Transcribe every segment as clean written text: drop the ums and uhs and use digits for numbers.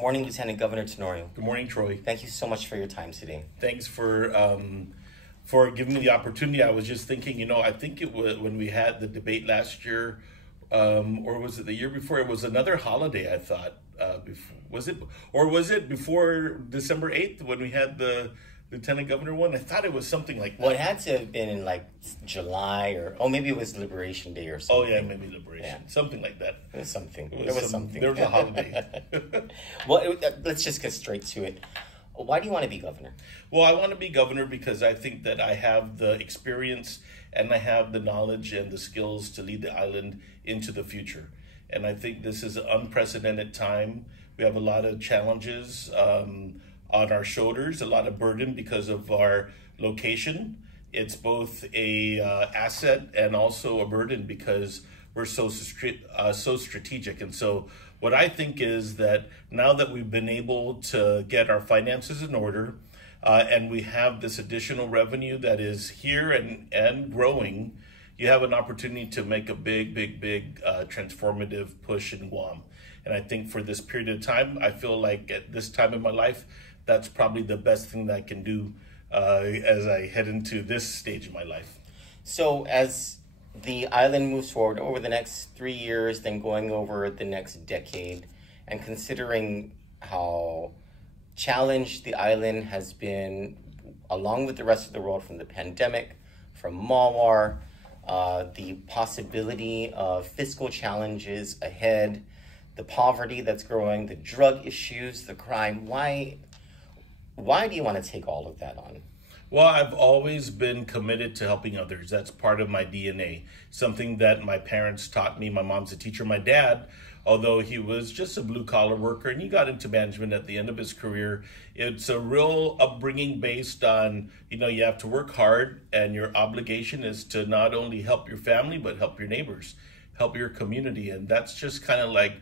morning, Lieutenant Governor Tenorio. Good morning, Troy. Thank you so much for your time today. Thanks for giving me the opportunity. I was just thinking, I think it was when we had the debate last year, or was it the year before? It was another holiday, I thought. Was it before December 8th when we had the Lieutenant Governor one? I thought it was something like that. Well, it had to have been in like July maybe it was Liberation Day or something. Oh yeah, maybe Liberation. Yeah. Something like that. It was something. There was something. There was a holiday. Well, let's just get straight to it. Why do you want to be governor? Well, I want to be governor because I think that I have the experience and I have the knowledge and the skills to lead the island into the future. And I think this is an unprecedented time. We have a lot of challenges on our shoulders, a lot of burden because of our location. It's both a asset and also a burden because we're so strategic. And so what I think is that now that we've been able to get our finances in order and we have this additional revenue that is here and growing, you have an opportunity to make a big transformative push in Guam. And I think for this period of time, I feel like at this time in my life, that's probably the best thing that I can do as I head into this stage of my life. So as the island moves forward over the next 3 years, then going over the next decade, and considering how challenged the island has been along with the rest of the world from the pandemic, from Mawar, the possibility of fiscal challenges ahead, the poverty that's growing, the drug issues, the crime, why do you want to take all of that on? Well, I've always been committed to helping others. That's part of my DNA, something that my parents taught me. My mom's a teacher. My dad, although he was just a blue-collar worker and he got into management at the end of his career, it's a real upbringing based on, you have to work hard and your obligation is to not only help your family, but help your neighbors, help your community. And that's just kind of like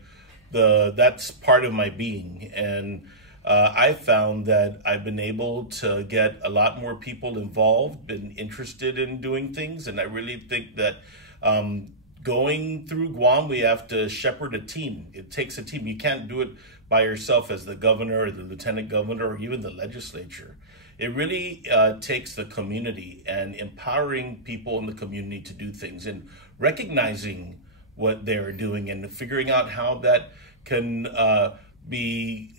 that's part of my being. And I found that I've been able to get a lot more people involved, been interested in doing things. And I really think that going through Guam, we have to shepherd a team. It takes a team. You can't do it by yourself as the governor or the lieutenant governor or even the legislature. It really takes the community and empowering people in the community to do things and recognizing what they're doing and figuring out how that can be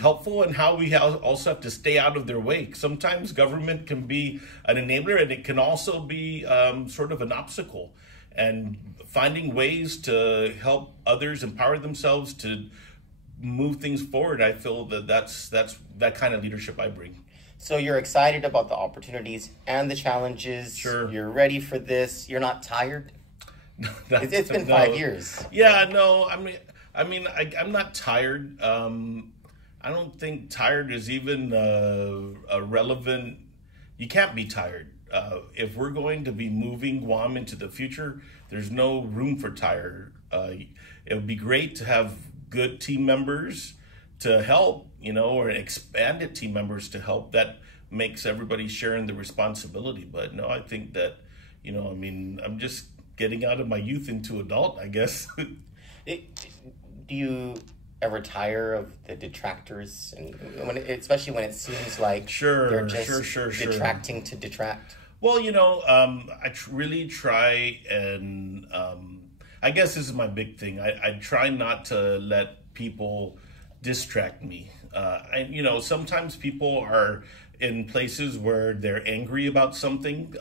helpful and how we also have to stay out of their way. Sometimes government can be an enabler and it can also be sort of an obstacle. And finding ways to help others empower themselves to move things forward, I feel that's that kind of leadership I bring. So you're excited about the opportunities and the challenges. Sure. You're ready for this. You're not tired? It's been 5 years. Yeah, no, I'm not tired. I don't think tired is even a relevant. You can't be tired. If we're going to be moving Guam into the future, there's no room for tired. It would be great to have good team members to help, or expanded team members to help. That makes everybody sharing the responsibility. But no, I think that, I'm just getting out of my youth into adult, I guess. Do you ever tire of the detractors, and especially when it seems like they're just detracting to detract? Well, I really try, and I guess this is my big thing. I try not to let people distract me. Sometimes people are in places where they're angry about something.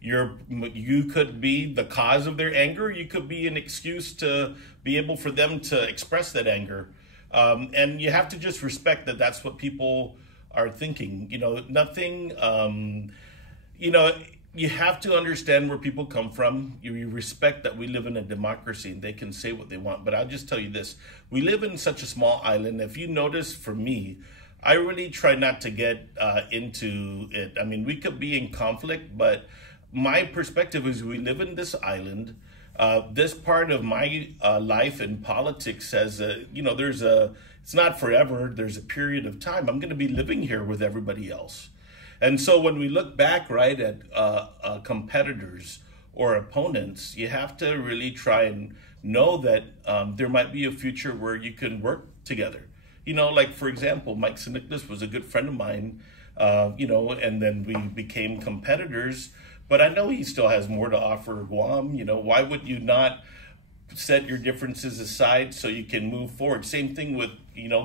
You could be the cause of their anger. You could be an excuse to be able for them to express that anger. And you have to just respect that that's what people are thinking. You have to understand where people come from. You respect that we live in a democracy and they can say what they want. But I'll just tell you this. We live in such a small island. If you notice, for me, I really try not to get into it. We could be in conflict, but my perspective is we live in this island. This part of my life in politics says, it's not forever. There's a period of time. I'm going to be living here with everybody else. And so when we look back, right, at competitors or opponents, you have to really try and know that there might be a future where you can work together. Like for example, Mike Siniclis was a good friend of mine, and then we became competitors. But I know he still has more to offer Guam. Why would you not set your differences aside so you can move forward? Same thing with,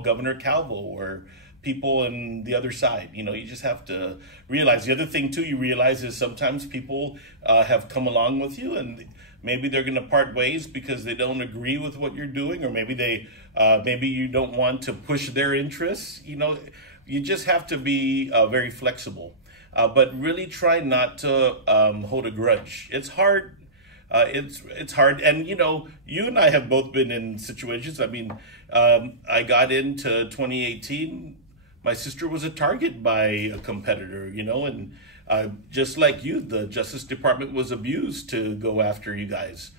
Governor Calvo or people on the other side. You just have to realize. The other thing too, you realize is sometimes people have come along with you and maybe they're going to part ways because they don't agree with what you're doing, or maybe maybe you don't want to push their interests. You just have to be very flexible. But really try not to hold a grudge. It's hard. It's hard. And, you and I have both been in situations. I mean, I got into 2018. My sister was a target by a competitor, and just like you, the Justice Department was abused to go after you guys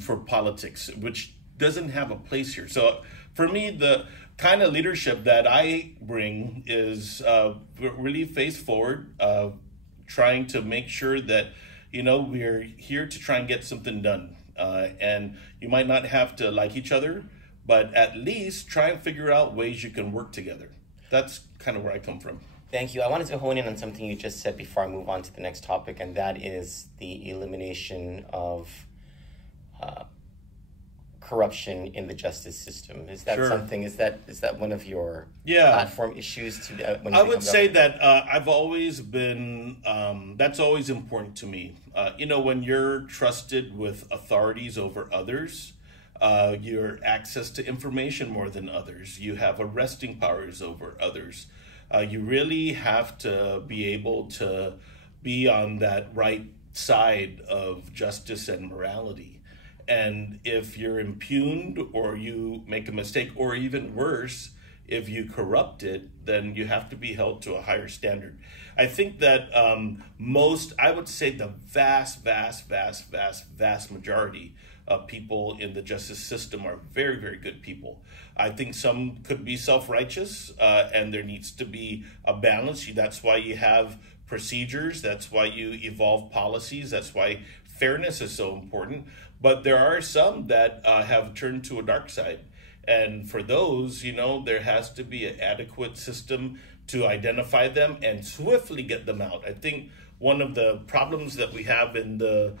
for politics, which doesn't have a place here. So for me, the kind of leadership that I bring is really face forward, trying to make sure that, we're here to try and get something done. And you might not have to like each other, but at least try and figure out ways you can work together. That's kind of where I come from. Thank you. I wanted to hone in on something you just said before I move on to the next topic, and that is the elimination of corruption in the justice system. Is that Sure. something? Is that one of your Yeah. platform issues? When you I would become say governor? that I've always been, that's always important to me. When you're trusted with authorities over others, your access to information more than others, you have arresting powers over others. You really have to be able to be on that right side of justice and morality. And if you're impugned or you make a mistake, or even worse, if you corrupt it, then you have to be held to a higher standard. I think that I would say the vast majority of people in the justice system are very, very good people. I think some could be self-righteous, and there needs to be a balance. That's why you have procedures. That's why you evolve policies. That's why fairness is so important. But there are some that have turned to a dark side. And for those, there has to be an adequate system to identify them and swiftly get them out. I think one of the problems that we have in the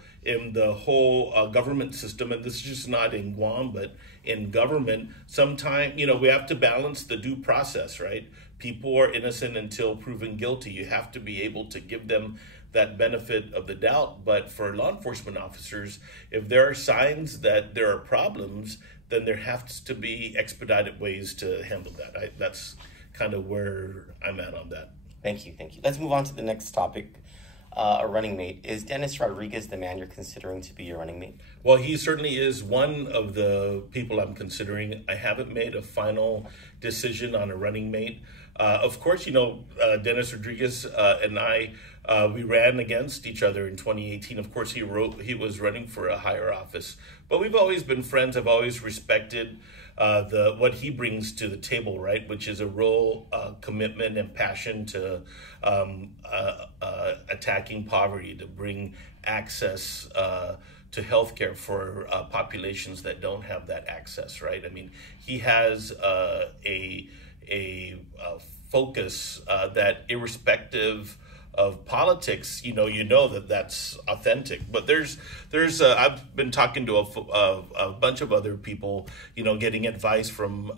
whole government system, and this is just not in Guam, but in government, sometimes, we have to balance the due process, right? People are innocent until proven guilty. You have to be able to give them that benefit of the doubt. But for law enforcement officers, if there are signs that there are problems, then there has to be expedited ways to handle that. That's kind of where I'm at on that. Thank you. Let's move on to the next topic. A running mate. Is Dennis Rodriguez the man you're considering to be your running mate? Well, he certainly is one of the people I'm considering. I haven't made a final decision on a running mate. Of course, Dennis Rodriguez and I, we ran against each other in 2018. Of course, he was running for a higher office, but we've always been friends. I've always respected what he brings to the table, right? Which is a real commitment and passion to attacking poverty, to bring access to healthcare for populations that don't have that access, right? I mean, he has a focus that, irrespective of politics, that's authentic. But I've been talking to a bunch of other people, getting advice from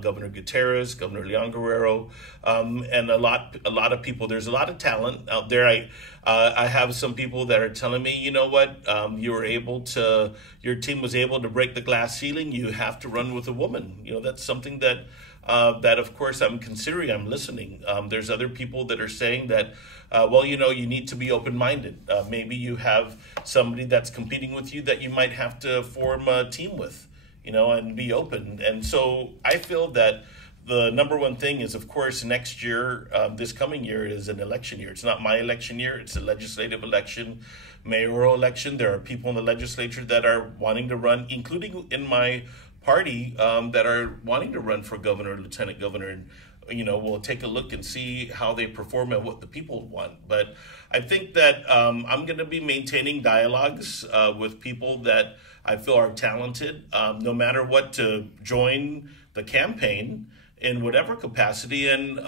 Governor Gutierrez, Governor Leon Guerrero, and a lot of people. There's a lot of talent out there. I have some people that are telling me, your team was able to break the glass ceiling. You have to run with a woman. That's something that of course I'm considering. I'm listening. There's other people that are saying that, you need to be open-minded. Maybe you have somebody that's competing with you that you might have to form a team with, and be open. And so I feel that the number one thing is, of course, next year, this coming year is an election year. It's not my election year. It's a legislative election, mayoral election. There are people in the legislature that are wanting to run, including in my party, that are wanting to run for governor, lieutenant governor, and we'll take a look and see how they perform and what the people want. But I think that I'm going to be maintaining dialogues with people that I feel are talented, no matter what, to join the campaign. in whatever capacity, and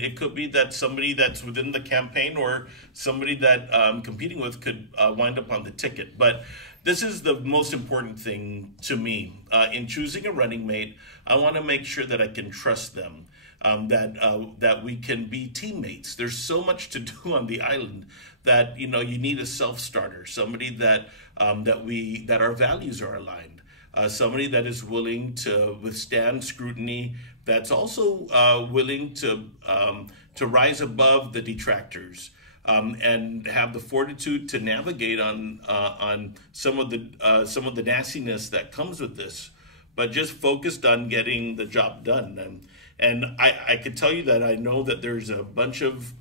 it could be that somebody that's within the campaign or somebody that I'm competing with could wind up on the ticket. But this is the most important thing to me in choosing a running mate. I want to make sure that I can trust them, that we can be teammates. There's so much to do on the island that you need a self-starter, somebody that that our values are aligned, somebody that is willing to withstand scrutiny, that's also willing to rise above the detractors, and have the fortitude to navigate on some of the nastiness that comes with this, but just focused on getting the job done. And I could tell you that I know that there's a bunch of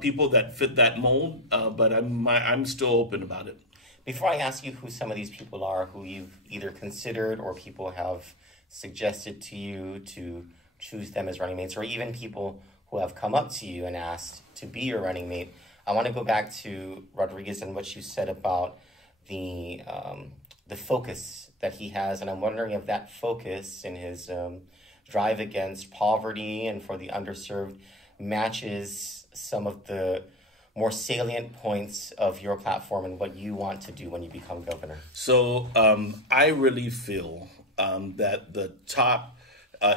people that fit that mold, but I'm still open about it. Before I ask you who some of these people are, who you've either considered or people have suggested to you to choose them as running mates, or even people who have come up to you and asked to be your running mate, I want to go back to Rodriguez and what you said about the focus that he has, and I'm wondering if that focus in his drive against poverty and for the underserved matches some of the more salient points of your platform and what you want to do when you become governor. So I really feel that the top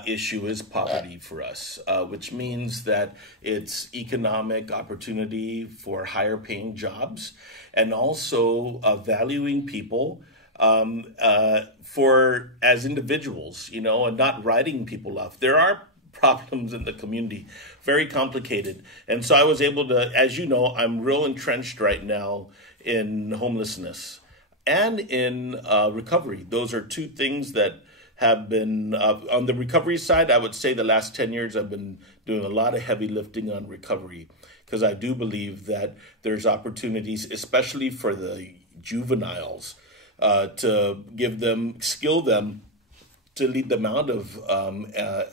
issue is poverty for us, which means that it's economic opportunity for higher paying jobs, and also valuing people for as individuals, and not writing people off. There are problems in the community, very complicated. And so I was able to, as you know, I'm real entrenched right now in homelessness and in recovery. Those are two things that have been, on the recovery side, I would say the last 10 years I've been doing a lot of heavy lifting on recovery, because I do believe that there's opportunities, especially for the juveniles, to skill them to lead them out of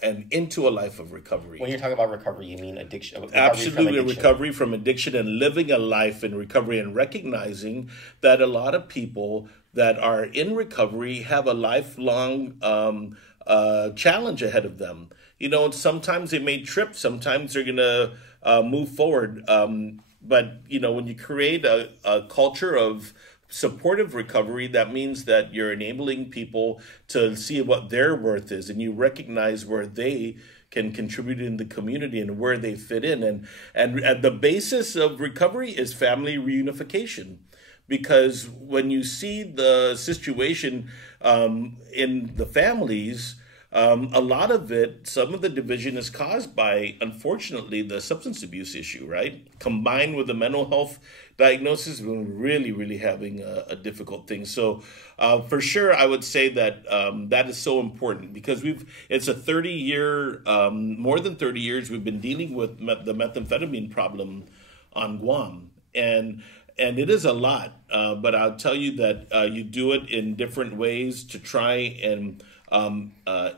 and into a life of recovery. When you're talking about recovery, you mean addiction? Absolutely, recovery from addiction and living a life in recovery, and recognizing that a lot of people that are in recovery have a lifelong challenge ahead of them. And sometimes they may trip, sometimes they're going to move forward. But, when you create a culture of supportive recovery, that means that you're enabling people to see what their worth is, and you recognize where they can contribute in the community and where they fit in. And at the basis of recovery is family reunification, because when you see the situation in the families, a lot of it, some of the division is caused by, unfortunately, the substance abuse issue, right? Combined with the mental health diagnosis, we're really, really having a difficult thing. So for sure, I would say that that is so important, because it's a 30-year, more than 30 years, we've been dealing with the methamphetamine problem on Guam. And it is a lot, but I'll tell you that you do it in different ways to try and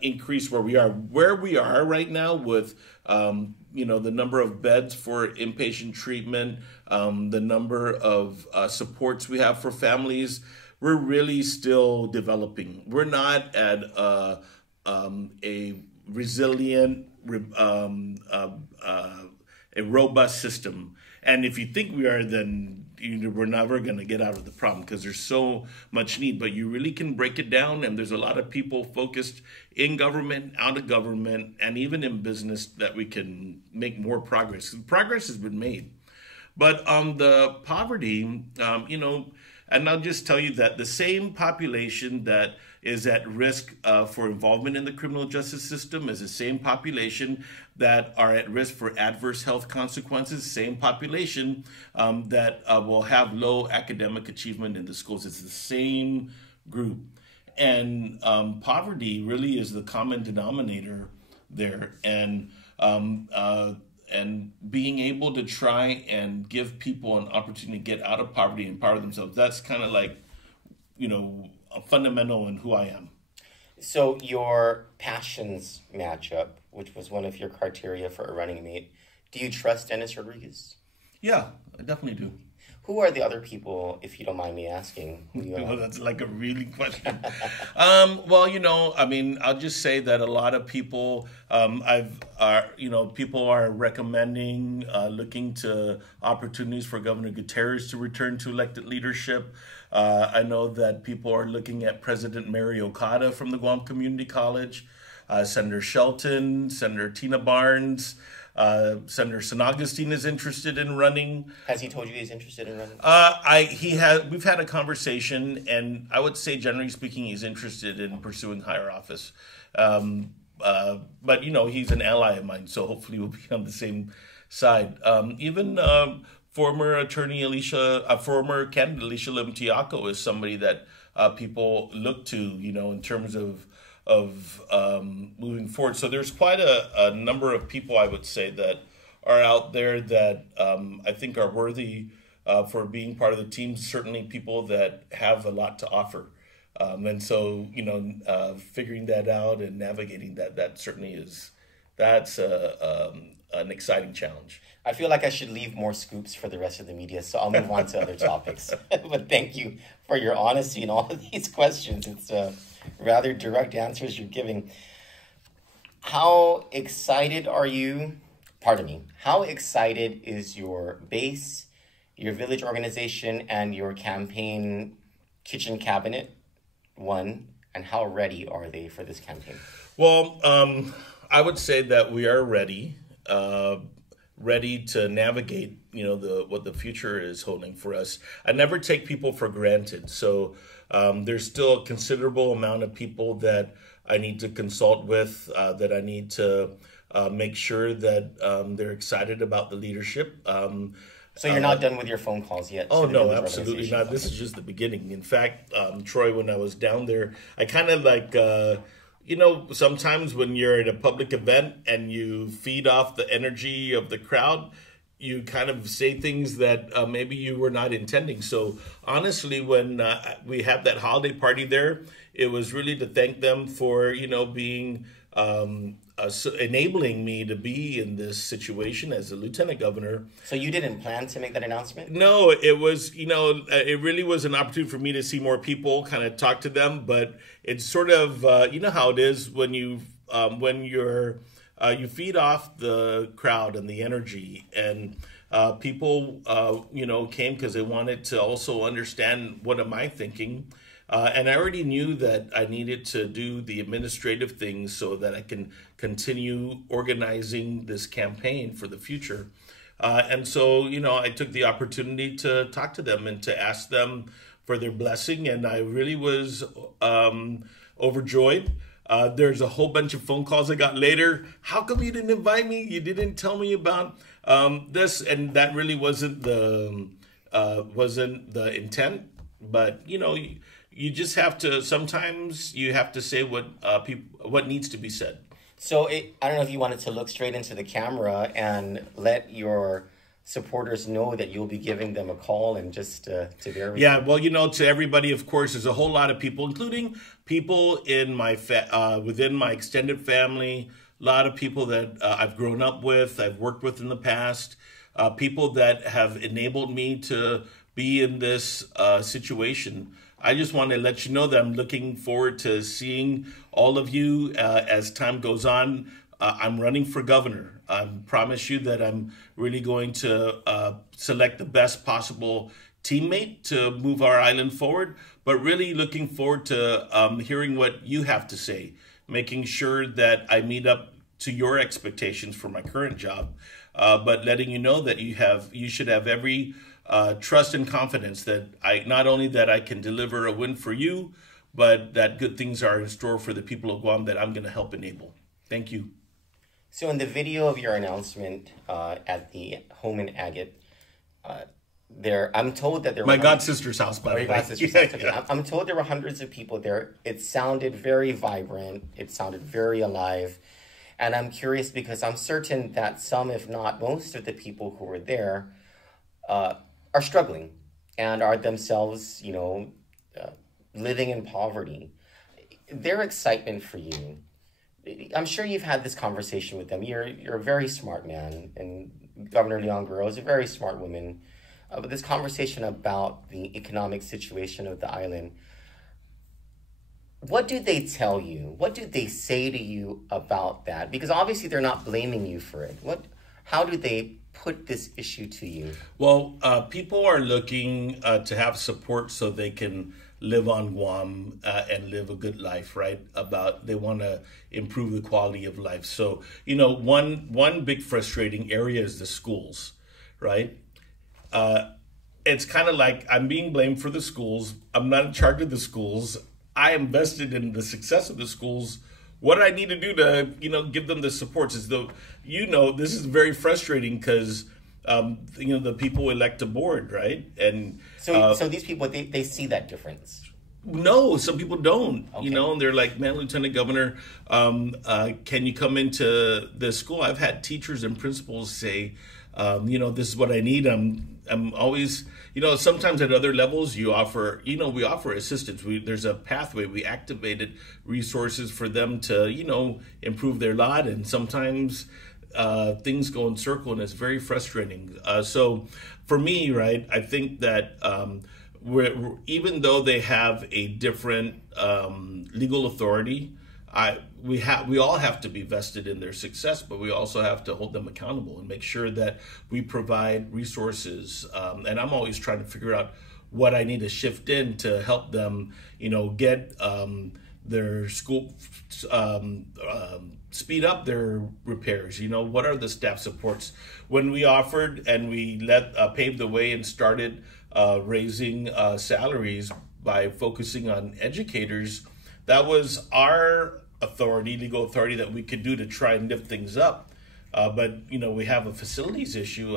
increase where we are. Where we are right now with, the number of beds for inpatient treatment, the number of supports we have for families, we're really still developing. We're not at a resilient, a robust system. And if you think we are, then we're never going to get out of the problem, because there's so much need. But you really can break it down, and there's a lot of people focused in government, out of government, and even in business that we can make more progress. Progress has been made. But on the poverty, and I'll just tell you that the same population that is at risk for involvement in the criminal justice system is the same population that are at risk for adverse health consequences, same population that will have low academic achievement in the schools. It's the same group. And poverty really is the common denominator there. And being able to try and give people an opportunity to get out of poverty and empower themselves, that's kind of like, fundamental in who I am. So your passions match up, which was one of your criteria for a running mate. Do you trust Dennis Rodriguez? Yeah, I definitely do. Who are the other people, if you don't mind me asking? Well, that's like a really question. Well, I mean, I'll just say that a lot of people, people are recommending, looking to opportunities for Governor Gutierrez to return to elected leadership. I know that people are looking at President Mary Okada from the Guam Community College, Senator Shelton, Senator Tina Barnes. Senator San Augustine is interested in running. Has he told you he's interested in running? We've had a conversation, and I would say, generally speaking, he's interested in pursuing higher office. But he's an ally of mine, so hopefully we'll be on the same side. Even former candidate Alicia Lim-Tiaco is somebody that people look to, in terms of moving forward. So there's quite a number of people, I would say, that are out there that I think are worthy for being part of the team. Certainly people that have a lot to offer. And so, figuring that out and navigating that certainly that's an exciting challenge. I feel like I should leave more scoops for the rest of the media, so I'll move on to other topics. But thank you for your honesty in all of these questions. It's rather direct answers you're giving. How excited are you? Pardon me. How excited is your base, your village organization, and your campaign kitchen cabinet? One, and how ready are they for this campaign? Well, I would say that we are ready. Ready to navigate, what the future is holding for us. I never take people for granted. So there's still a considerable amount of people that I need to consult with, that I need to make sure that they're excited about the leadership. So you're not done with your phone calls yet? Oh, no, absolutely not. This is just the beginning. In fact, Troy, when I was down there, I kind of like... sometimes when you're at a public event and you feed off the energy of the crowd, you kind of say things that maybe you were not intending. So honestly, when we had that holiday party there, it was really to thank them for, being enabling me to be in this situation as a lieutenant governor. So you didn't plan to make that announcement? No, it was, it really was an opportunity for me to see more people, kind of talk to them. But it's sort of, how it is when you feed off the crowd and the energy, and people, came because they wanted to also understand what am I thinking. And I already knew that I needed to do the administrative things so that I can continue organizing this campaign for the future. And so, I took the opportunity to talk to them and to ask them for their blessing. And I really was overjoyed. There's a whole bunch of phone calls I got later. How come you didn't invite me? You didn't tell me about this. And that really wasn't the intent. But, you just have to, sometimes you have to say what needs to be said. So I don't know if you wanted to look straight into the camera and let your supporters know that you'll be giving them a call and just to bear with them. Well, to everybody, of course, there's a whole lot of people, including people in my within my extended family, a lot of people that I've grown up with, I've worked with in the past, people that have enabled me to be in this situation. I just want to let you know that I'm looking forward to seeing all of you as time goes on. I'm running for governor. I promise you that I'm really going to select the best possible teammate to move our island forward, but really looking forward to hearing what you have to say, making sure that I meet up to your expectations for my current job, but letting you know that you should have every trust and confidence that not only that I can deliver a win for you, but that good things are in store for the people of Guam that I'm going to help enable. Thank you. So in the video of your announcement at the home in Agate, I'm told that there were... My godsister's house, by the way. Godsister's house. Okay. I'm told there were hundreds of people there. It sounded very vibrant. It sounded very alive. And I'm curious because I'm certain that some, if not most of the people who were there are struggling and are themselves, living in poverty. Their excitement for you, I'm sure you've had this conversation with them. You're a very smart man, and Governor Leon Guerrero is a very smart woman. this conversation about the economic situation of the island, what do they tell you? What do they say to you about that? Because obviously they're not blaming you for it. How do they put this issue to you? Well, people are looking to have support so they can live on Guam and live a good life, right? They want to improve the quality of life. So, one big frustrating area is the schools, right? It's kind of like I'm being blamed for the schools. I'm not in charge of the schools. I invested in the success of the schools. What do I need to do to, give them the supports? This is very frustrating because, the people elect a board, right? And so these people, they see that difference. No, some people don't, Okay. and they're like, man, Lieutenant Governor, can you come into the school? I've had teachers and principals say, this is what I need. I'm always, sometimes at other levels we offer assistance. There's a pathway. We activated resources for them to, improve their lot. And sometimes things go in circle and it's very frustrating. So for me, right, I think that even though they have a different legal authority, we all have to be vested in their success, but we also have to hold them accountable and make sure that we provide resources. And I'm always trying to figure out what I need to shift in to help them, get their school, speed up their repairs. What are the staff supports? When we offered and we paved the way and started raising salaries by focusing on educators, that was our legal authority that we could do to try and lift things up. But we have a facilities issue,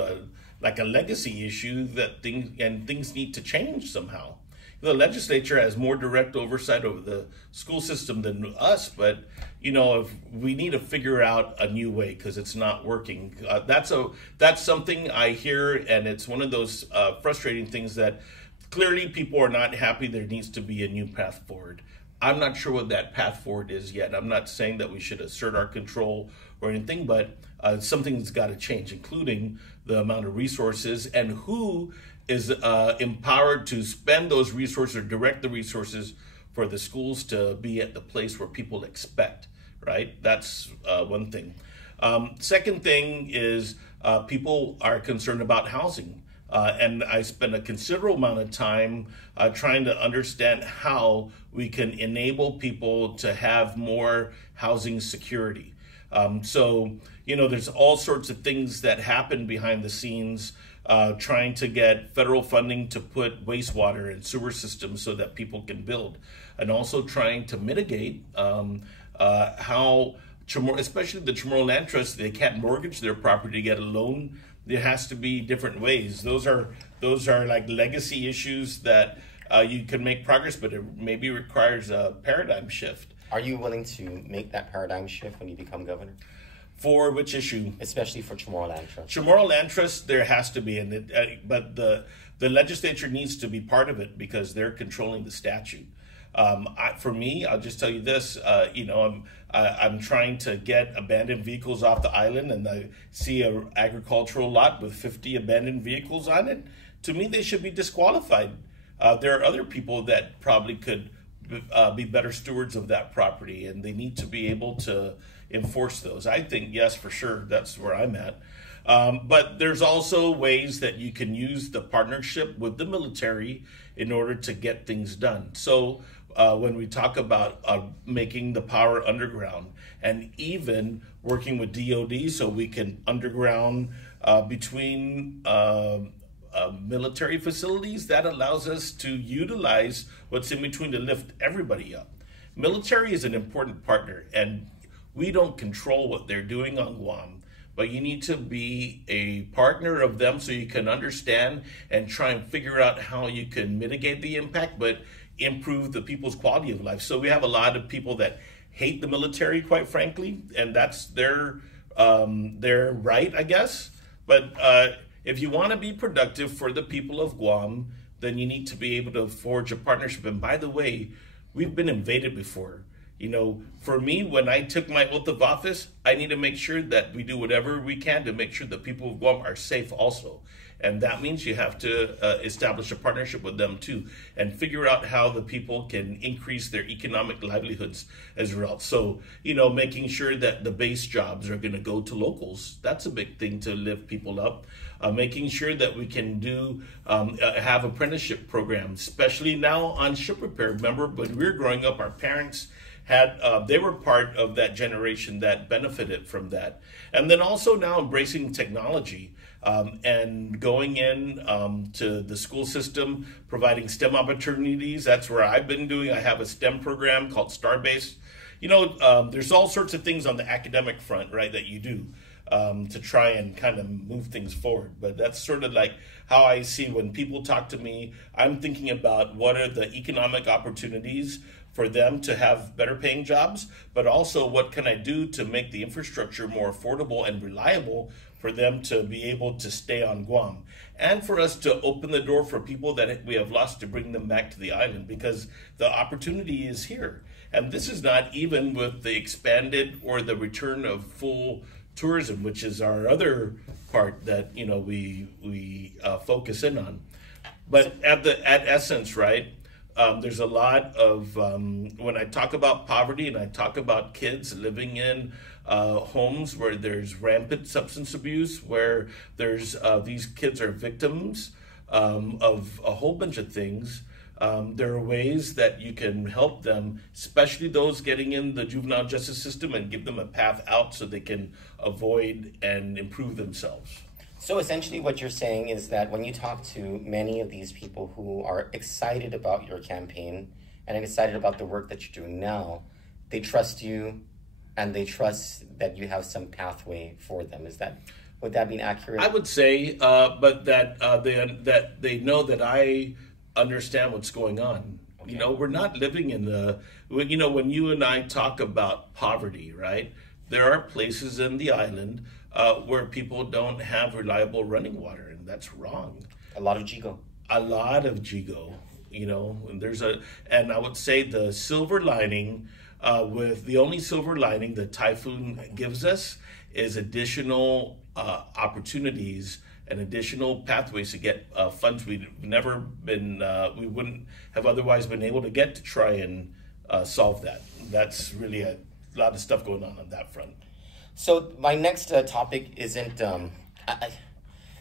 like a legacy issue that things need to change somehow. The legislature has more direct oversight over the school system than us, but if we need to figure out a new way because it's not working. That's something I hear, and it's one of those frustrating things that clearly people are not happy. There needs to be a new path forward. I'm not sure what that path forward is yet. I'm not saying that we should assert our control or anything, but something's got to change, including the amount of resources and who is empowered to spend those resources or direct the resources for the schools to be at the place where people expect, right? That's one thing. Second thing is people are concerned about housing. And I spend a considerable amount of time trying to understand how we can enable people to have more housing security. There's all sorts of things that happen behind the scenes, trying to get federal funding to put wastewater and sewer systems so that people can build, and also trying to mitigate how, especially the Chamorro Land Trust, they can't mortgage their property to get a loan. There has to be different ways. Those are like legacy issues that you can make progress, but it maybe requires a paradigm shift. Are you willing to make that paradigm shift when you become governor? For which issue? Especially for Chamorro Land Trust. Chamorro Land Trust, there has to be, but the legislature needs to be part of it because they're controlling the statute. For me, I'll just tell you this. I'm trying to get abandoned vehicles off the island, and I see an agricultural lot with 50 abandoned vehicles on it. To me, they should be disqualified. There are other people that probably could be better stewards of that property, and they need to be able to enforce those. I think, yes, for sure, that's where I'm at. But there's also ways that you can use the partnership with the military in order to get things done. So when we talk about making the power underground, and even working with DOD so we can underground between military facilities, that allows us to utilize what's in between to lift everybody up. Military is an important partner, and we don't control what they're doing on Guam, but you need to be a partner of them so you can understand and try and figure out how you can mitigate the impact, but improve the people's quality of life. So we have a lot of people that hate the military, quite frankly, and that's their right, I guess. But if you want to be productive for the people of Guam, then you need to be able to forge a partnership. And by the way, we've been invaded before. For me, when I took my oath of office, I need to make sure that we do whatever we can to make sure the people of Guam are safe also. And that means you have to establish a partnership with them too, and figure out how the people can increase their economic livelihoods as well. So, making sure that the base jobs are going to go to locals. That's a big thing to lift people up. Making sure that we can have apprenticeship programs, especially now on ship repair. Remember, when we were growing up, our parents they were part of that generation that benefited from that. And then also now embracing technology and going in to the school system, providing STEM opportunities. That's where I've been doing. I have a STEM program called Starbase. There's all sorts of things on the academic front, right, that you do to try and kind of move things forward. But that's sort of like how I see when people talk to me. I'm thinking about what are the economic opportunities for them to have better paying jobs, but also what can I do to make the infrastructure more affordable and reliable for them to be able to stay on Guam, and for us to open the door for people that we have lost to bring them back to the island, because the opportunity is here. And this is not even with the expanded or the return of full tourism, which is our other part that we focus in on. But at essence, right? There's a lot of when I talk about poverty and I talk about kids living in homes where there's rampant substance abuse, where there's these kids are victims of a whole bunch of things. There are ways that you can help them, especially those getting in the juvenile justice system, and give them a path out so they can avoid and improve themselves. So essentially what you're saying is that when you talk to many of these people who are excited about your campaign and excited about the work that you're doing now, they trust you and they trust that you have some pathway for them. Would that be accurate? I would say, but that they know that I understand what's going on. Okay. We're not living in when you and I talk about poverty, right? There are places in the island where people don't have reliable running water, and that's wrong. A lot of Jigo. And I would say the silver lining, the only silver lining the typhoon gives us is additional opportunities and additional pathways to get funds we wouldn't have otherwise been able to get to try and solve that. That's really a lot of stuff going on that front. So my next topic isn't, and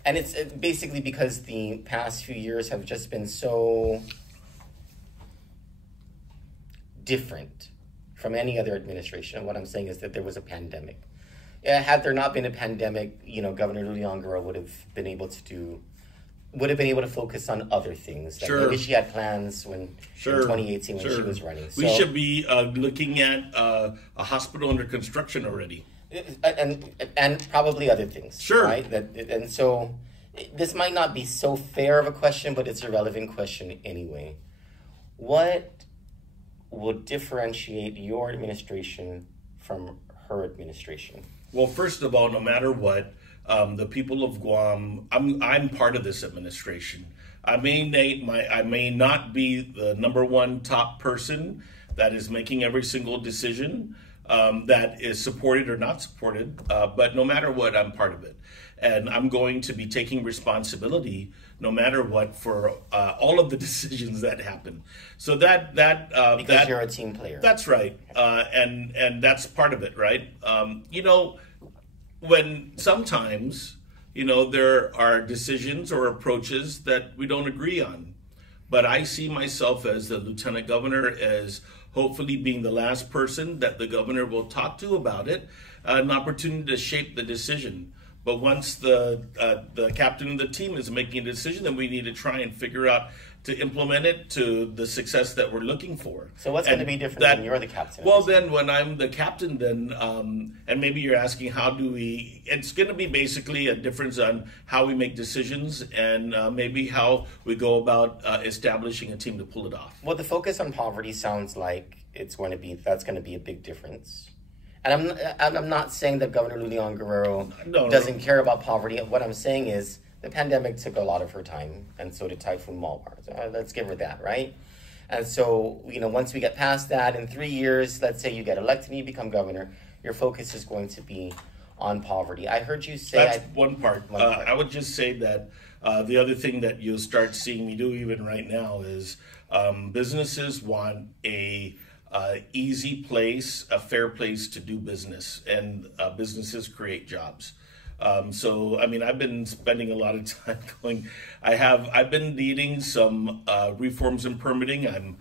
it's basically because the past few years have just been so different from any other administration. And what I'm saying is that there was a pandemic. Had there not been a pandemic, Governor Luliangara would have been able to focus on other things. Like maybe she had plans in 2018 when she was running. We should be looking at a hospital under construction already. And probably other things, right? And so this might not be so fair of a question, but it's a relevant question anyway. What would differentiate your administration from her administration? Well, first of all, no matter what, the people of Guam, I'm part of this administration. I may not be the number one top person that is making every single decision that is supported or not supported, but no matter what, I'm part of it. And I'm going to be taking responsibility no matter what for all of the decisions that happen. So because you're a team player. That's right. And that's part of it, right? When sometimes, there are decisions or approaches that we don't agree on. But I see myself as the lieutenant governor as hopefully being the last person that the governor will talk to about it, an opportunity to shape the decision. But once the captain of the team is making a decision, then we need to try and figure out to implement it to the success that we're looking for. So what's going to be different when you're the captain? Well, then when I'm the captain, then, and maybe you're asking it's going to be basically a difference on how we make decisions and maybe how we go about establishing a team to pull it off. Well, the focus on poverty sounds like that's going to be a big difference. And I'm not saying that Governor Lulian Guerrero doesn't care about poverty. What I'm saying is the pandemic took a lot of her time, and so did Typhoon Malbar. Let's give her that, right? And so, once we get past that, in 3 years, let's say you get elected and you become governor, your focus is going to be on poverty. I heard you say... That's one part. I would just say that the other thing that you'll start seeing me do even right now is businesses want a easy place, a fair place to do business, and businesses create jobs. So, I mean, I've been spending a lot of time I've been leading some reforms in permitting. I'm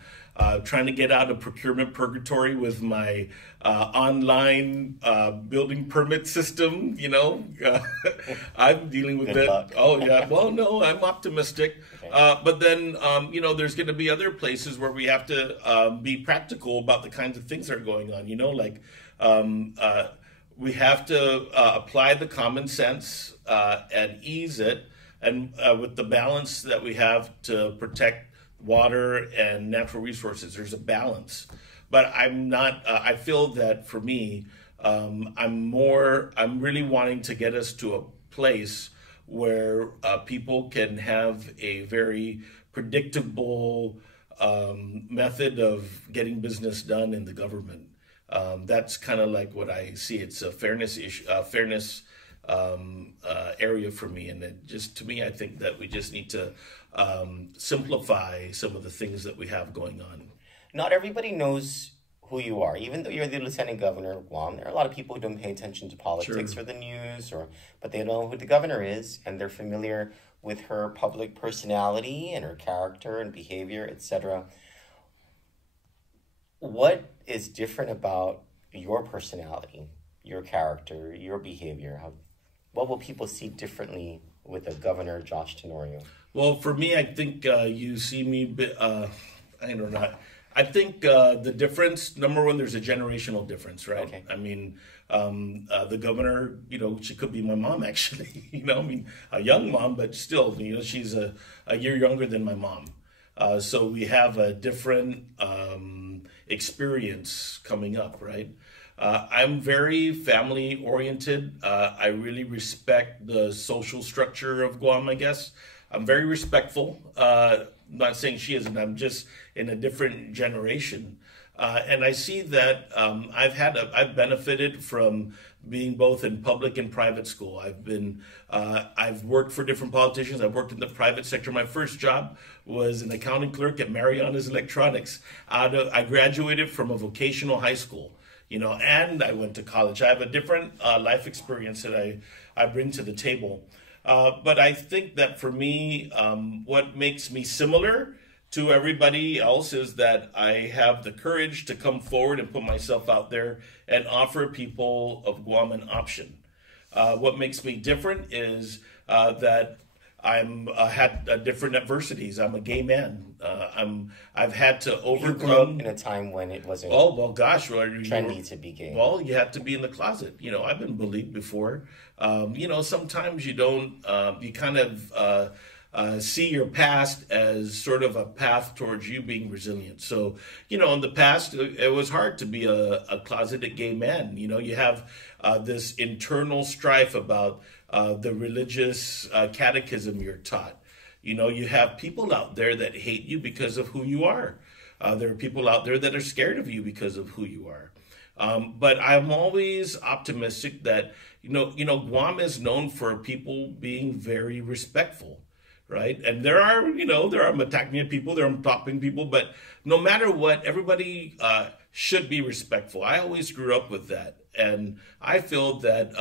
trying to get out of procurement purgatory with my online building permit system. I'm dealing with Good that. luck. Oh, yeah. Well, no, I'm optimistic. Okay. But then, there's going to be other places where we have to be practical about the kinds of things that are going on, we have to apply the common sense and ease it, and with the balance that we have to protect water and natural resources. There's a balance, but I'm not. I feel that for me, I'm really wanting to get us to a place where people can have a very predictable method of getting business done in the government. That's kind of like what I see. It's a fairness issue, area for me, and to me, I think that we just need to simplify some of the things that we have going on. Not everybody knows who you are, even though you're the lieutenant governor of Guam. There are a lot of people who don't pay attention to politics Sure. or the news, but they know who the governor is, and they're familiar with her public personality and her character and behavior, etc. What is different about your personality, your character, your behavior? What will people see differently with a Governor Josh Tenorio? Well, for me, I think you see me. I don't know. I think the difference. Number one, there's a generational difference, right? Okay. I mean, the governor. She could be my mom, actually. A young mom, but still, she's a year younger than my mom. So we have a different experience coming up, right? I'm very family oriented. I really respect the social structure of Guam, I guess. I'm very respectful. I'm not saying she isn't. I'm just in a different generation. And I see that I've benefited from being both in public and private school. I've worked for different politicians. I've worked in the private sector. My first job was an accounting clerk at Mariana's Electronics. I graduated from a vocational high school, and I went to college. I have a different life experience that I bring to the table. But I think that for me, what makes me similar to everybody else is that I have the courage to come forward and put myself out there and offer people of Guam an option. What makes me different is that I'm had different adversities. I'm a gay man. I've had to overcome. You grew up in a time when it wasn't. Oh well, gosh, trendy to be gay. Well, you have to be in the closet. I've been bullied before. Sometimes you don't. You kind of see your past as sort of a path towards you being resilient. So, in the past, it was hard to be a closeted gay man. You have this internal strife about the religious catechism you're taught. You have people out there that hate you because of who you are. There are people out there that are scared of you because of who you are. But I'm always optimistic that, Guam is known for people being very respectful. Right. And there are Matacnia people, there are Topping people, but no matter what, everybody should be respectful. I always grew up with that. And I feel that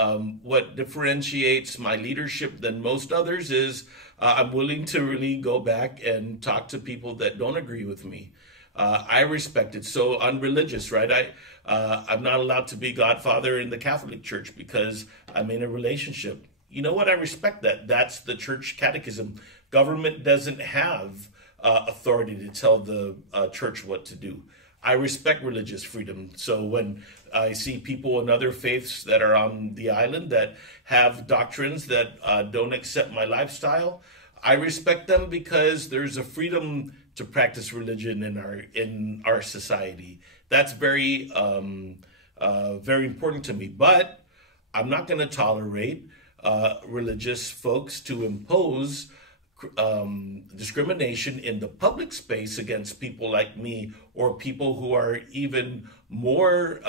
what differentiates my leadership than most others is I'm willing to really go back and talk to people that don't agree with me. I respect it. So I'm religious, right? I'm not allowed to be godfather in the Catholic Church because I'm in a relationship. You know what? I respect that. That's the church catechism. Government doesn't have authority to tell the church what to do. I respect religious freedom. So when I see people in other faiths that are on the island that have doctrines that don't accept my lifestyle, I respect them because there's a freedom to practice religion in our society. That's very very important to me. But I'm not going to tolerate religious folks to impose discrimination in the public space against people like me or people who are even more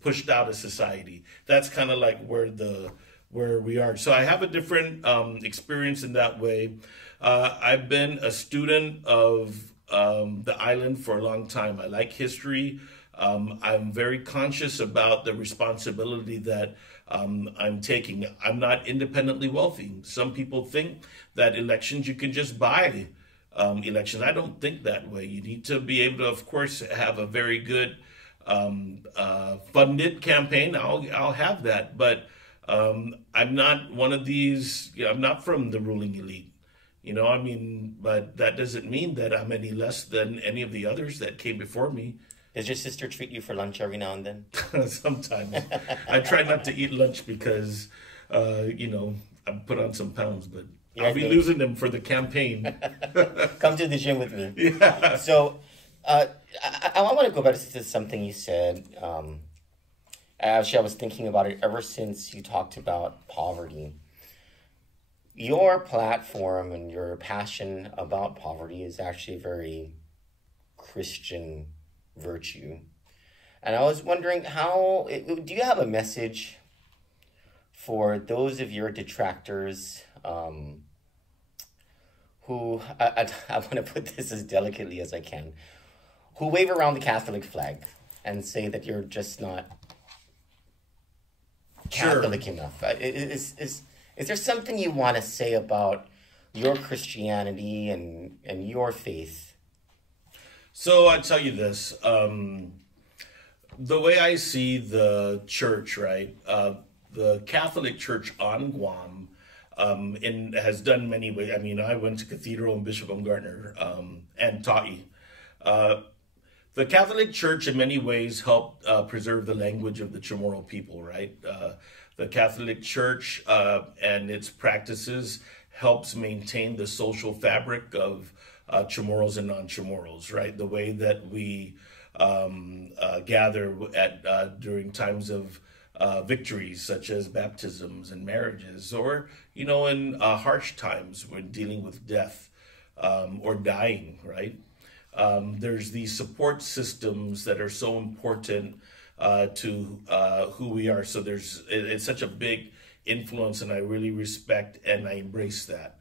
pushed out of society. That's kind of like where we are. So I have a different experience in that way. I've been a student of the island for a long time. I like history. I'm very conscious about the responsibility that I'm taking. I'm not independently wealthy. Some people think that elections, you can just buy elections. I don't think that way. You need to be able to, of course, have a very good funded campaign. I'll have that. But I'm not one of these, I'm not from the ruling elite. But that doesn't mean that I'm any less than any of the others that came before me. Does your sister treat you for lunch every now and then? Sometimes. I try not to eat lunch because, I put on some pounds, but I'll be losing them for the campaign. Come to the gym with me. Yeah. So I want to go back to something you said. Actually, I was thinking about it ever since you talked about poverty. Your platform and your passion about poverty is actually very Christian virtue. And I was wondering do you have a message for those of your detractors who, I want to put this as delicately as I can, who wave around the Catholic flag and say that you're just not Catholic enough? Is there something you want to say about your Christianity and your faith? So I tell you this, the way I see the church, right? The Catholic Church on Guam has done many ways. I mean, I went to Cathedral and Bishop Gardner and Ta'i. The Catholic Church in many ways helped preserve the language of the Chamorro people, right? The Catholic Church and its practices helps maintain the social fabric of Chamorros and non-Chamorros, right? The way that we gather during times of victories, such as baptisms and marriages, or, in harsh times when dealing with death or dying, right? There's these support systems that are so important to who we are. So it's such a big influence, and I really respect and I embrace that.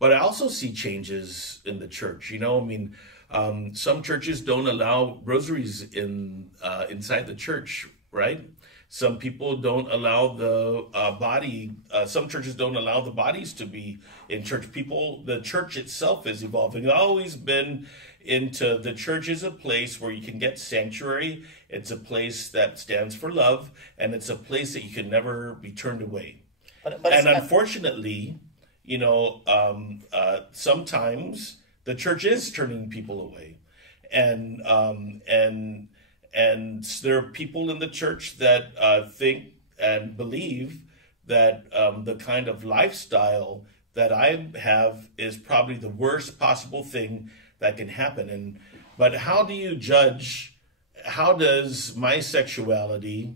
But I also see changes in the church. Some churches don't allow rosaries inside the church, right? Some people don't allow some churches don't allow the bodies to be in church. The church itself is evolving. I've always been into the church is a place where you can get sanctuary. It's a place that stands for love, and it's a place that you can never be turned away. But unfortunately, sometimes the church is turning people away, and there are people in the church that think and believe that the kind of lifestyle that I have is probably the worst possible thing that can happen. But how do you judge? How does my sexuality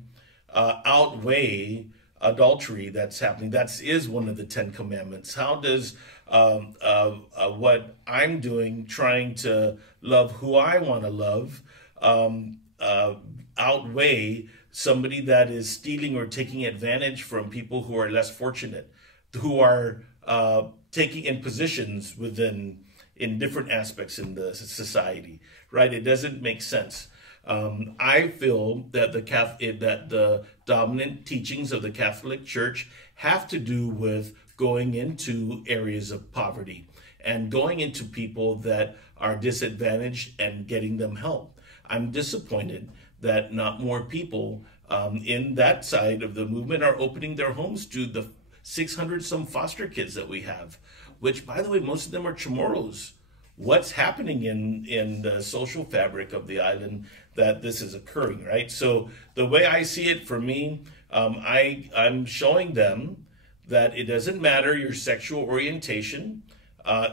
outweigh adultery that's happening? That is one of the 10 Commandments. How does what I'm doing, trying to love who I want to love, outweigh somebody that is stealing or taking advantage from people who are less fortunate, who are taking in positions in different aspects in the society, right? It doesn't make sense. I feel that the dominant teachings of the Catholic Church have to do with going into areas of poverty and going into people that are disadvantaged and getting them help. I'm disappointed that not more people in that side of the movement are opening their homes to the 600 some foster kids that we have, which, by the way, most of them are Chamorros. What's happening in the social fabric of the island that this is occurring, right? So the way I see it, for me, I'm showing them that it doesn't matter your sexual orientation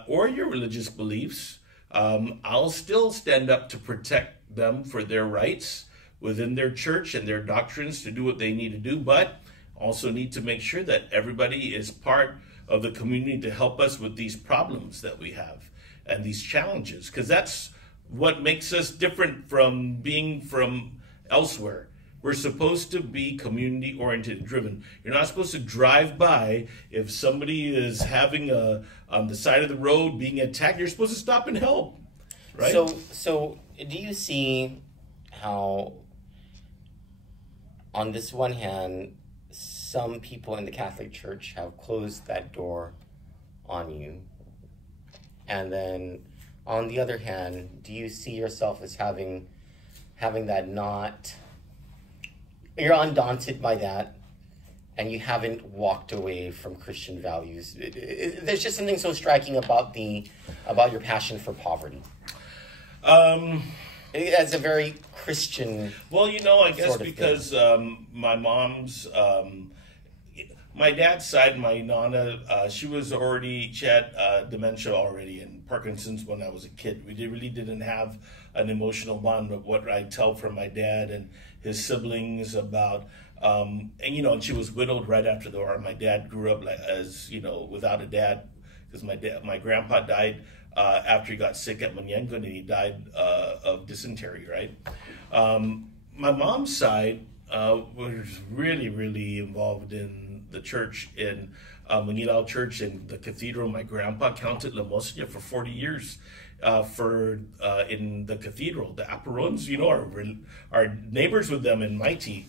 or your religious beliefs. I'll still stand up to protect them for their rights within their church and their doctrines to do what they need to do. But also need to make sure that everybody is part of the community to help us with these problems that we have and these challenges, because that's what makes us different from being from elsewhere. We're supposed to be community oriented and driven. You're not supposed to drive by if somebody is having on the side of the road being attacked. You're supposed to stop and help, right? So do you see how, on this one hand, some people in the Catholic Church have closed that door on you, and then on the other hand, do you see yourself as having that not? You're undaunted by that, and you haven't walked away from Christian values. There's just something so striking about your passion for poverty. As a very Christian. Well, I guess because my mom's, my dad's side, my nana, she had dementia already and Parkinson's when I was a kid. We really didn't have an emotional bond, but what I tell from my dad and his siblings about, and she was widowed right after the war. My dad grew up without a dad, because my grandpa died after he got sick at Munyangan, and he died of dysentery, right? My mom's side was really, really involved in the church, in Manilao Church and the cathedral. My grandpa counted limosna for 40 years in the cathedral. The Aparons, are neighbors with them in Mighty.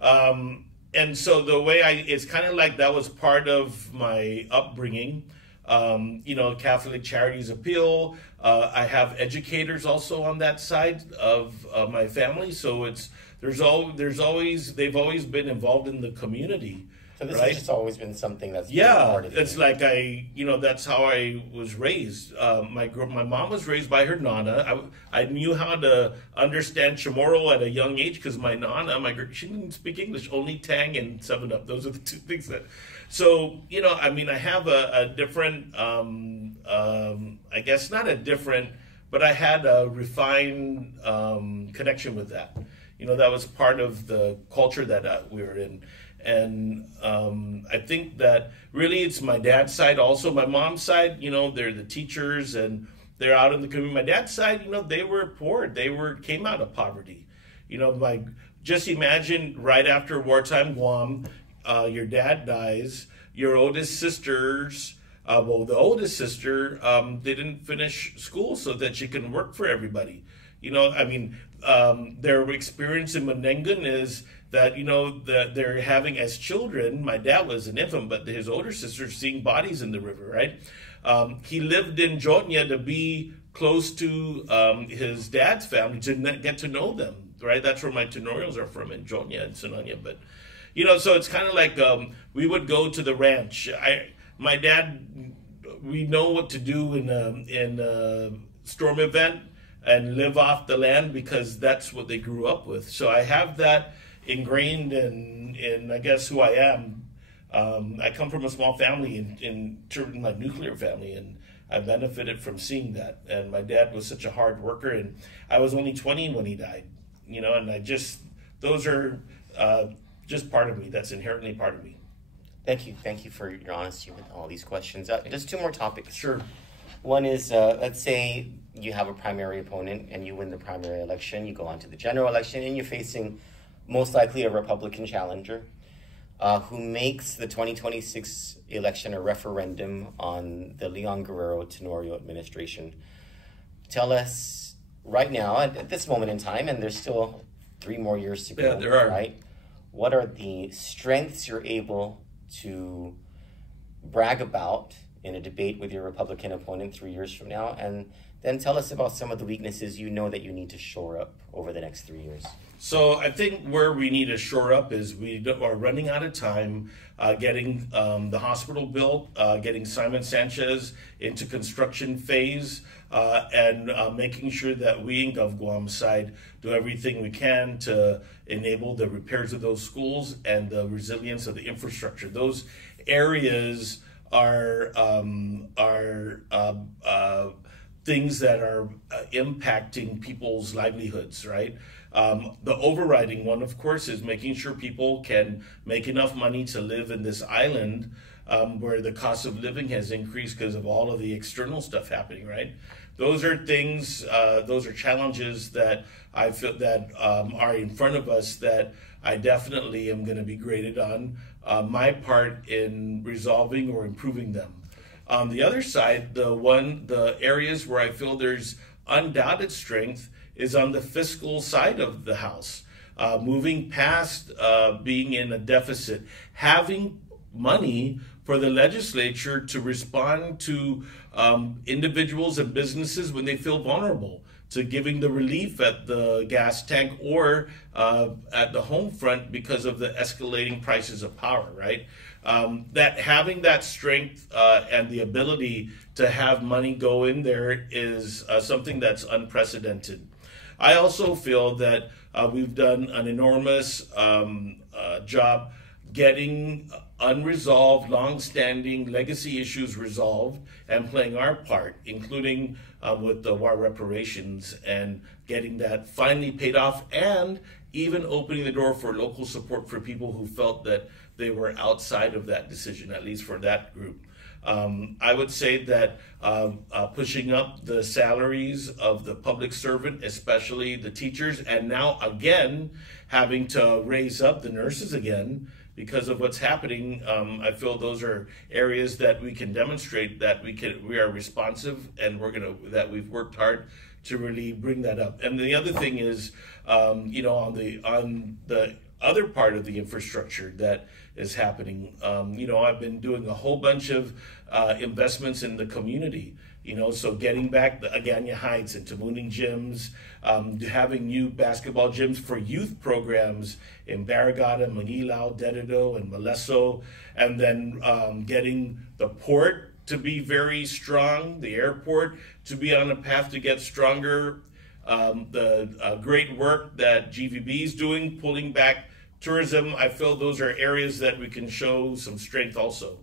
And so the way it's kind of like that was part of my upbringing. Catholic Charities Appeal. I have educators also on that side of my family. So they've always been involved in the community. So this right? has just always been something that's been part of it's you. like that's how I was raised. My mom was raised by her nana. I knew how to understand Chamorro at a young age because my nana, she didn't speak English, only Tang and 7-Up. Those are the two things that. So I have a different. I guess not a different, but I had a refined connection with that. That was part of the culture that we were in. And I think that really it's my dad's side also. My mom's side, they're the teachers and they're out in the community. My dad's side, they were poor. They came out of poverty. Just imagine right after wartime Guam, your dad dies, your oldest sisters, the oldest sister didn't finish school so that she can work for everybody. Their experience in Menengan is that, that they're having as children, my dad was an infant, but his older sister's seeing bodies in the river, right? He lived in Jotnya to be close to his dad's family, to get to know them, right? That's where my Tenorios are from, in Jotnya and Sinanya. But, so it's kind of like we would go to the ranch. My dad, we know what to do in a storm event and live off the land because that's what they grew up with. So I have that ingrained in I guess who I am. I come from a small family in my nuclear family, and I benefited from seeing that. And my dad was such a hard worker, and I was only 20 when he died, and those are just part of me. That's inherently part of me. Thank you for your honesty with all these questions. Just two more topics. Sure. One is, let's say you have a primary opponent and you win the primary election, you go on to the general election, and you're facing most likely a Republican challenger who makes the 2026 election a referendum on the Leon Guerrero Tenorio administration. Tell us right now, at this moment in time, and there's still 3 more years to go, yeah, there are. Right? What are the strengths you're able to brag about in a debate with your Republican opponent 3 years from now? And then tell us about some of the weaknesses you know that you need to shore up over the next 3 years. So I think where we need to shore up is we are running out of time getting the hospital built, getting Simon Sanchez into construction phase, and making sure that we in Gov Guam side do everything we can to enable the repairs of those schools and the resilience of the infrastructure. Those areas are things that are impacting people's livelihoods, right? The overriding one, of course, is making sure people can make enough money to live in this island where the cost of living has increased because of all of the external stuff happening, right? Those are things, those are challenges that I feel that are in front of us that I definitely am going to be graded on my part in resolving or improving them. On the other side, the areas where I feel there's undoubted strength is on the fiscal side of the house. Moving past being in a deficit, having money for the legislature to respond to individuals and businesses when they feel vulnerable, to giving the relief at the gas tank or at the home front because of the escalating prices of power, right? That having that strength and the ability to have money go in there is something that's unprecedented. I also feel that we've done an enormous job getting unresolved, long-standing legacy issues resolved and playing our part, including with the war reparations and getting that finally paid off, and even opening the door for local support for people who felt that they were outside of that decision, at least for that group. I would say that pushing up the salaries of the public servant, especially the teachers, and now again having to raise up the nurses again because of what's happening. I feel those are areas that we can demonstrate that we are responsive, and that we've worked hard to really bring that up. And the other thing is, on the other part of the infrastructure that is happening, I've been doing a whole bunch of investments in the community. So getting back the Agana Heights into Mooning gyms, having new basketball gyms for youth programs in Barrigada, Manilao, Dededo, and Moleso, and then getting the port to be very strong, the airport to be on a path to get stronger, the great work that GVB is doing, pulling back tourism. I feel those are areas that we can show some strength also.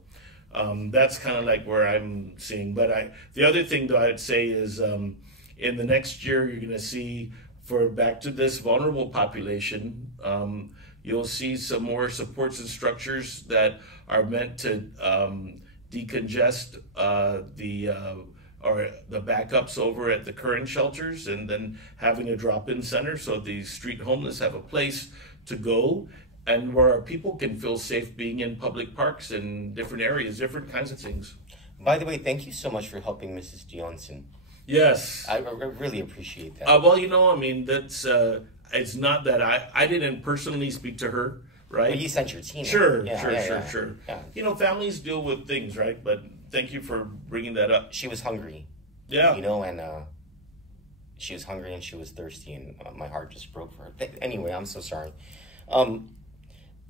That's kind of like where I'm seeing. But the other thing that I'd say is in the next year, you're going to see, for back to this vulnerable population, you'll see some more supports and structures that are meant to decongest the backups over at the current shelters, and then having a drop-in center so the street homeless have a place to go, and where our people can feel safe being in public parks and different areas, different kinds of things. By the way, thank you so much for helping Mrs. Johnson. Yes. I really appreciate that. Well, that's, it's not that I didn't personally speak to her, right? Well, you sent your team. Sure. Yeah. Families deal with things, right? But thank you for bringing that up. She was hungry. Yeah. And she was hungry and she was thirsty, and my heart just broke for her. Anyway, I'm so sorry.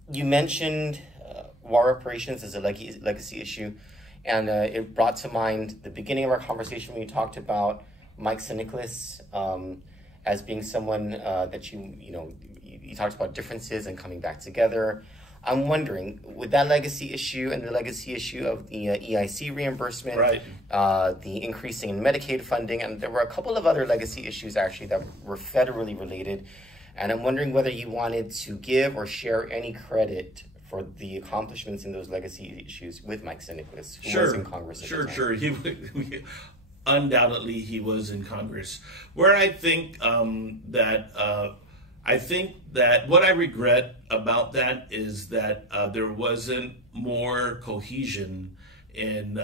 You mentioned war reparations as a legacy issue, and it brought to mind the beginning of our conversation when you talked about Mike St. Nicholas as being someone that you talked about differences and coming back together. I'm wondering, with that legacy issue and the legacy issue of the EIC reimbursement, right, the increasing in Medicaid funding, and there were a couple of other legacy issues actually that were federally related. And I'm wondering whether you wanted to give or share any credit for the accomplishments in those legacy issues with Mike St. Nicholas, who was in Congress at the time. Sure. Undoubtedly, he was in Congress. Where I think that what I regret about that is that there wasn't more cohesion in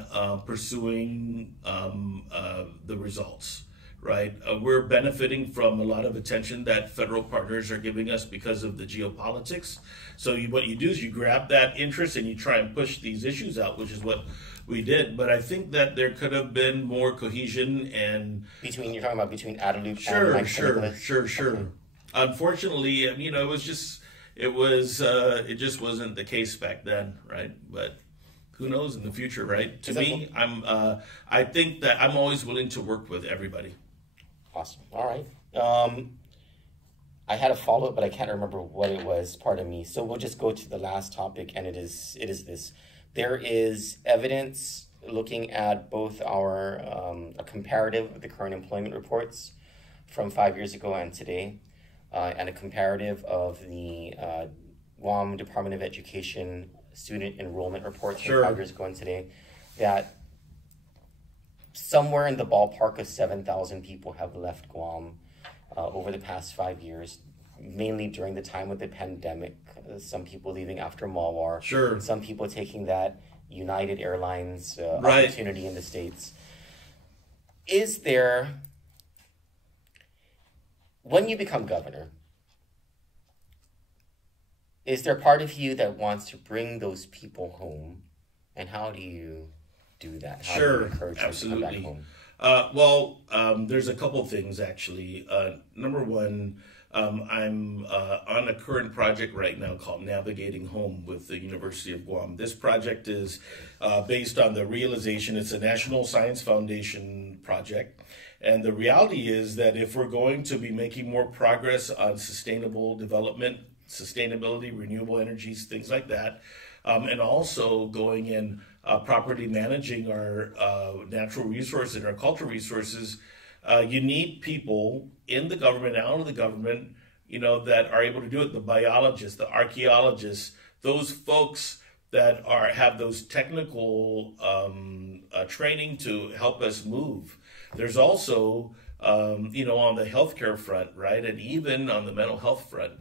pursuing the results. Right, we're benefiting from a lot of attention that federal partners are giving us because of the geopolitics. So what you do is you grab that interest and you try and push these issues out, which is what we did. But I think that there could have been more cohesion and you're talking about between Adelup and Mike St. Nicholas? Sure. Okay. Unfortunately, it just wasn't the case back then, right? But who knows in the future, right? To me, I think that I'm always willing to work with everybody. Awesome. All right. I had a follow-up, but I can't remember what it was. Pardon me. So we'll just go to the last topic, and it is this. There is evidence looking at both our a comparative of the current employment reports from 5 years ago and today. and a comparative of the Guam Department of Education student enrollment reports from 5 years ago and today, that somewhere in the ballpark of 7,000 people have left Guam over the past 5 years, mainly during the time of the pandemic. Some people leaving after Malwar. Some people taking that United Airlines opportunity in the States. Is there, when you become governor, is there part of you that wants to bring those people home? And how do you do that? How do you encourage them to come back home? There's a couple things, actually. Number one, I'm on a current project right now called Navigating Home with the University of Guam. This project is based on the realization, it's a National Science Foundation project. And the reality is that if we're going to be making more progress on sustainable development, sustainability, renewable energies, things like that, and also going in properly managing our natural resources and our cultural resources, you need people in the government, out of the government, that are able to do it. The biologists, the archaeologists, those folks that have those technical training to help us move. There's also, on the healthcare front, right, and even on the mental health front,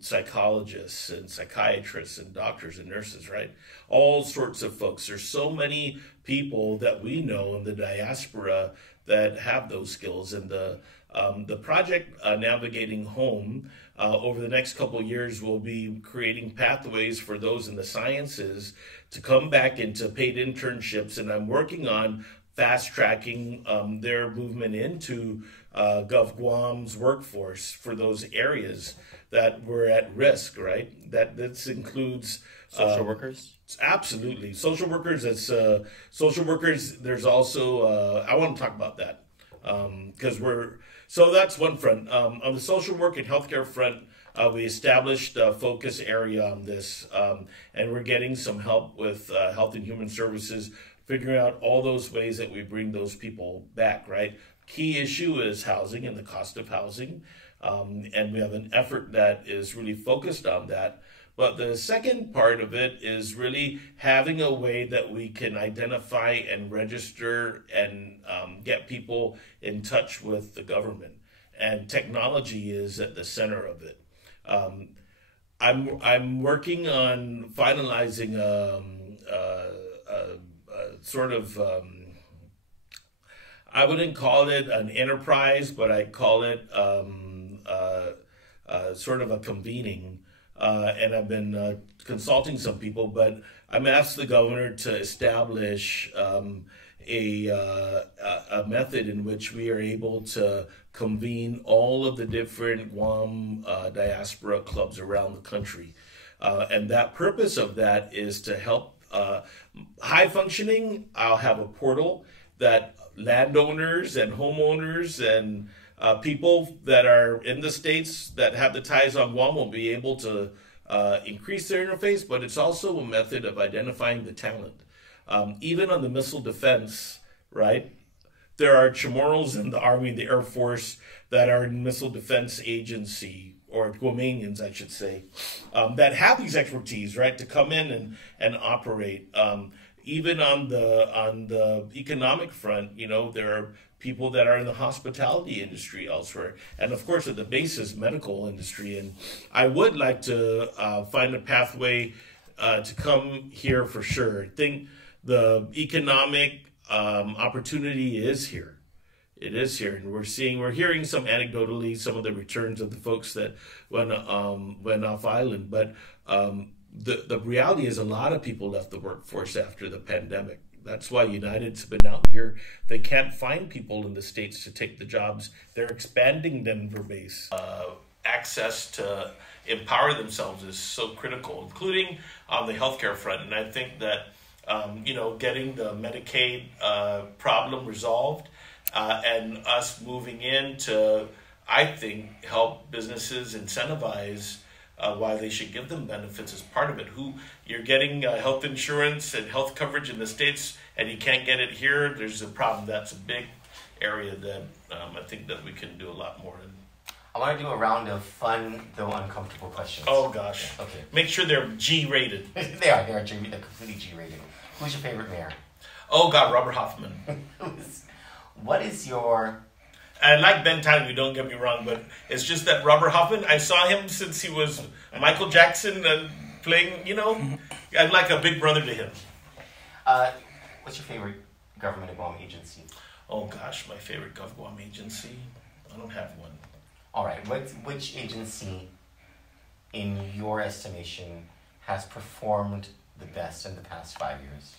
psychologists and psychiatrists and doctors and nurses, right? All sorts of folks. There's so many people that we know in the diaspora that have those skills. And the project Navigating Home over the next couple of years will be creating pathways for those in the sciences to come back into paid internships. And I'm working on fast tracking their movement into Gov Guam's workforce for those areas that were at risk, right? This includes social workers. Absolutely, social workers. It's social workers. There's also I want to talk about that because so that's one front. On the social work and healthcare front, we established a focus area on this, and we're getting some help with Health and Human Services, figuring out all those ways that we bring those people back, right? Key issue is housing and the cost of housing. And we have an effort that is really focused on that. But the second part of it is really having a way that we can identify and register and get people in touch with the government. And technology is at the center of it. I'm working on finalizing sort of, I wouldn't call it an enterprise, but I call it sort of a convening. And I've been consulting some people, but I'm asked the governor to establish a method in which we are able to convene all of the different Guam diaspora clubs around the country. And that purpose of that is to help high functioning. I'll have a portal that landowners and homeowners and people that are in the States that have the ties on Guam will be able to increase their interface, but it's also a method of identifying the talent. Even on the missile defense, right? There are Chamorros in the Army and the Air Force that are in Missile Defense Agency, or Guamanians, I should say, that have these expertise, right, to come in and operate. Even on the economic front, there are people that are in the hospitality industry elsewhere, and of course at the basis medical industry. And I would like to find a pathway to come here for sure. I think the economic opportunity is here. It is here, and we're hearing some anecdotally some of the returns of the folks that went off island, but the reality is a lot of people left the workforce after the pandemic. That's why United's been out here. They can't find people in the States to take the jobs. They're expanding Denver base. Access to empower themselves is so critical, including on the healthcare front. And I think that, getting the Medicaid problem resolved and us moving in to, I think, help businesses incentivize why they should give them benefits as part of it. You're getting health insurance and health coverage in the States and you can't get it here, there's a problem. That's a big area that I think that we can do a lot more in. I want to do a round of fun, though uncomfortable questions. Oh, gosh. Yeah, okay. Make sure they're G-rated. They are they're completely G-rated. Who's your favorite mayor? Oh, God, Robert Hoffman. What is your... I like Ben Tyler, don't get me wrong, but it's just that Robert Hoffman, I saw him since he was Michael Jackson playing, you know, I'm like a big brother to him. What's your favorite government of Guam agency? Oh, gosh, my favorite Guam agency? I don't have one. All right, which agency, in your estimation, has performed the best in the past 5 years?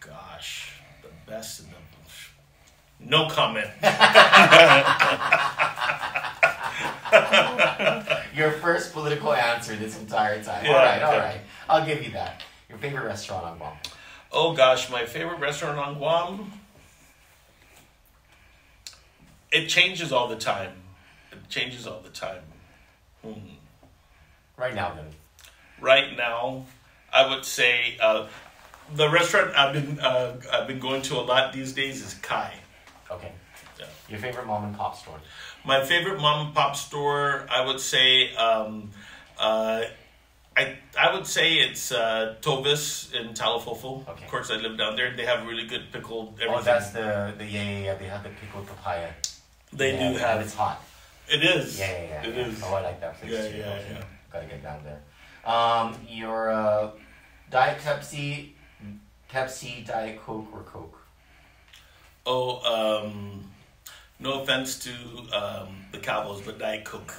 Gosh, the best in the... No comment. Your first political answer this entire time. Yeah, all right. I'll give you that. Your favorite restaurant on Guam? Oh, gosh, my favorite restaurant on Guam? It changes all the time. Right now, then. Right now, I would say the restaurant I've been going to a lot these days is Kai. Okay. Yeah. Your favorite mom and pop store? My favorite mom and pop store, I would say, I would say it's Tovis in Talafofo. Okay. Of course, I live down there. They have really good pickled everything. Oh, that's the yeah. They have the pickled papaya. They do have. And it's hot. It is. Yeah. It is. Oh, I like that place too. Yeah. Gotta get down there. Your Diet Pepsi, Diet Coke, or Coke? Oh, no offense to the Cowboys, but Diet Coke.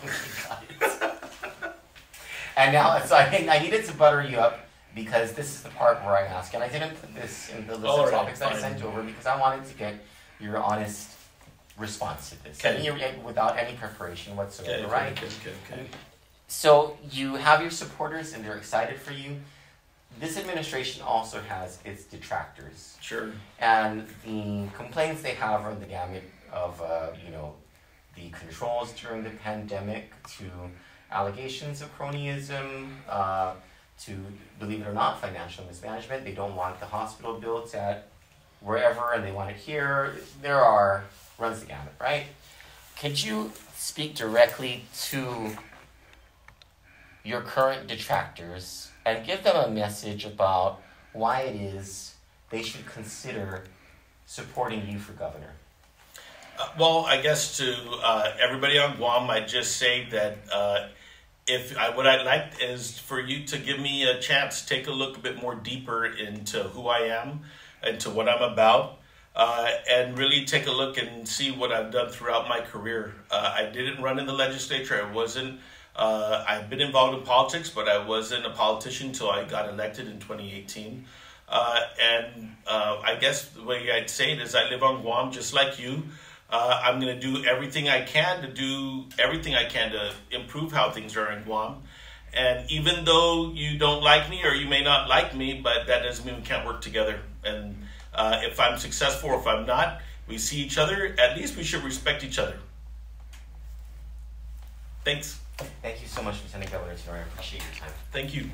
And now, so I needed to butter you up because this is the part where I ask, and I didn't put this in the list of topics that I sent over because I wanted to get your honest response to this, and without any preparation whatsoever, right? Okay. So you have your supporters, and they're excited for you. This administration also has its detractors. Sure. And the complaints they have are the gamut of, the controls during the pandemic to allegations of cronyism, to, believe it or not, financial mismanagement. They don't want the hospital built at wherever, and they want it here. Runs the gamut, right? Could you speak directly to your current detractors and give them a message about why it is they should consider supporting you for governor? Well, I guess to everybody on Guam, I'd just say that what I'd like is for you to give me a chance, take a look a bit more deeper into who I am, into what I'm about, and really take a look and see what I've done throughout my career. I didn't run in the legislature. I've been involved in politics, but I wasn't a politician until I got elected in 2018. I guess the way I'd say it is I live on Guam just like you. I'm going to do everything I can to improve how things are in Guam. And even though you don't like me or you may not like me, but that doesn't mean we can't work together. And if I'm successful or if I'm not, we see each other. At least we should respect each other. Thanks. Thank you so much, Lieutenant Governor Tenorio. I appreciate your time. Thank you.